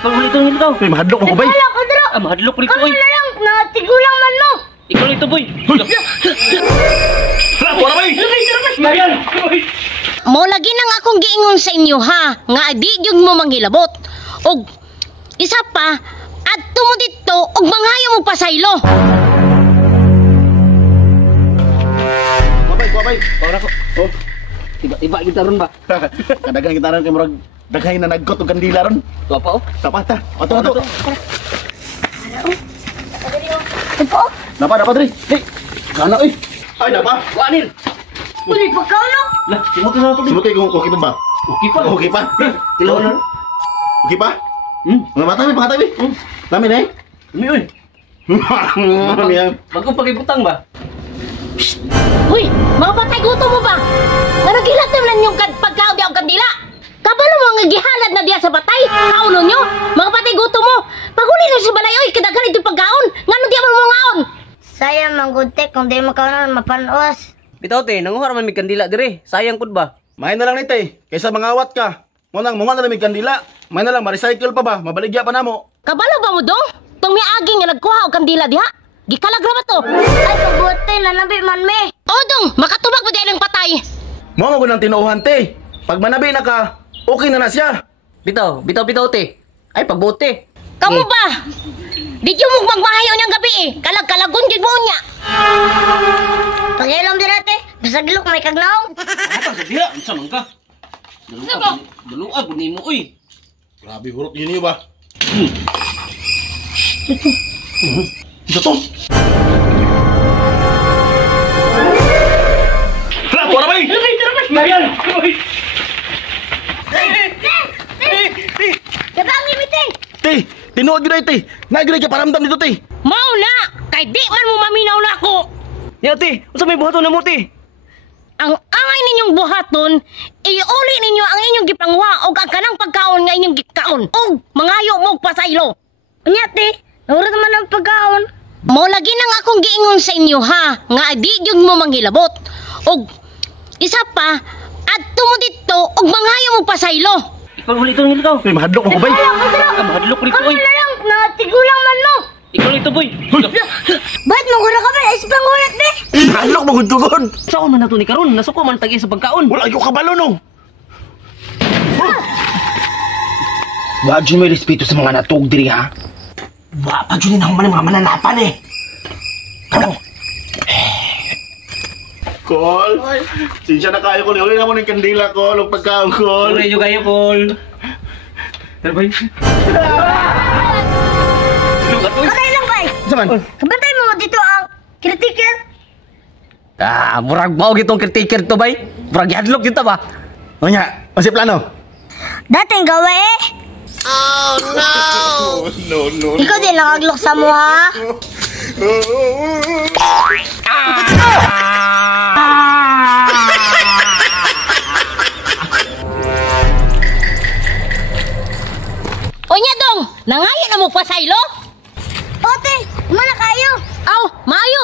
Ikaw ulit ito, ikaw. Uy, mahadlok mo ko, bay. Wala ko dito. Mahadlok ulit ito, Kamu na lang, natigulang man mo. Ikaw ulit ito, boy. Hala, wala, bay. Marian! Mo lagi nang akong giingon sa inyo ha, nga di jud mo manghilabot. Og isa pa, adto mo dito og manghayo mo pasaylo. Babay, babay. Para ko. Oh. Iba kita ron ba? Kadagang kita ron kay murag daghay na nagkot og kandila ron. Tuwa pa oh. Tapat ta. Ato ato. Opo. Napa dapat diri. Hey. Kana oy. Ay napa. Wanil. Uli pa ka no? Lah, simot na to. Simutay kung okay pa ba? Okay pa. Okay pa. Tilaw na. Okay pa? Hmm. Mga bata mi pangatay mi. Dami na eh. Umi oy. Ano yan? Bagong pagibutang ba? Uy, mga patay gutom mo ba? Nga naghilatim lang yung pagkaon di ang kandila. Kabalo mo nga gihalad na diya sa patay. Kaunon nyo, mga patay gutom mo. Paguli na sa balay, oy, kadaghan ito pagkaon. Nga no di mo ngaon. Sayang mangguntek kung di mo kaunan mapanos. Bitaw te, nanguhar man mi kandila dire. Sayang pud ba? Mahin na lang ni tay. Kaysa mangawat ka. Munang munga na lang may kandila. Mahin na lang ma-recycle pa ba? Mabaligya pa namo. Kabalo ba mo dong? Tong may aging nga nagkuha og kandila diha. Gikalagra ba to? Ay, pabuti na nabi man me. O dong, makatubag mo diyan ng patay. Mo mo gunang tinuuhan te. Pag manabi na ka, okay na na siya. Bitaw te. Ay pagbote. Kamu ba? Di mo magmahayo niyang gabi eh. Kalag-kalagon jud mo niya. Pag-ilom din natin, basagilok may kagnaong. Apa sa dira? Unsa man ka? Daluag pud nimo uy. Grabe hurot yun ba? Isa to. Hala, wala ba Marian! Dabang imiting! Te, tinuod yun ay te. Nagre ka paramdam dito te. Mao na, kay di man mo maminaw na ako. Ya te, unsa may buhaton na mo te? Ang angay ninyong buhaton, iuli ninyo ang inyong gipangwa og ang kanang pagkaon nga inyong gikaon. Og mangayo mo og pasaylo. Unya te, naurot naman ang pagkaon. Mo lagi nang akong giingon sa inyo ha, nga di jud mo manghilabot. Og isa pa, adto mo dito og manghayo mo pasaylo. Ikaw ulit ito, ikaw. Uy, mahadlok mo ko bay. Mahadlok ulit ito, Kamu uy. na lang, natigulang man mo. Ikaw ulit ito, boy. Ba't mo guna ka ba? Ispang ulat be. Mahadlok mo gudugod. Saan man na ito ni Karon? Nasuko man tagi sa pagkaon. Wala yung kabalo no. Wag yung may respeto sa mga natug diri ha. Wapa dyan din ako man mga mananapan eh. Kanang. Col, sinsya na kayo ko. Uli na mo ng kandila ko. Lung pagkaon ko. Uli yung kayo, Paul. Pero boy. Patay lang bay. Saman? Kabantay mo dito ang critical. Murag mao gitong kritiker to, bay. Murag ihadlok dito ba? O nga, masih plano? Dating gawa eh. Oh no. Ikaw din nakaglok sa mo ha. Unya dong, nangayo na mo pasaylo? Ote, umana kayo. Aw, maayo.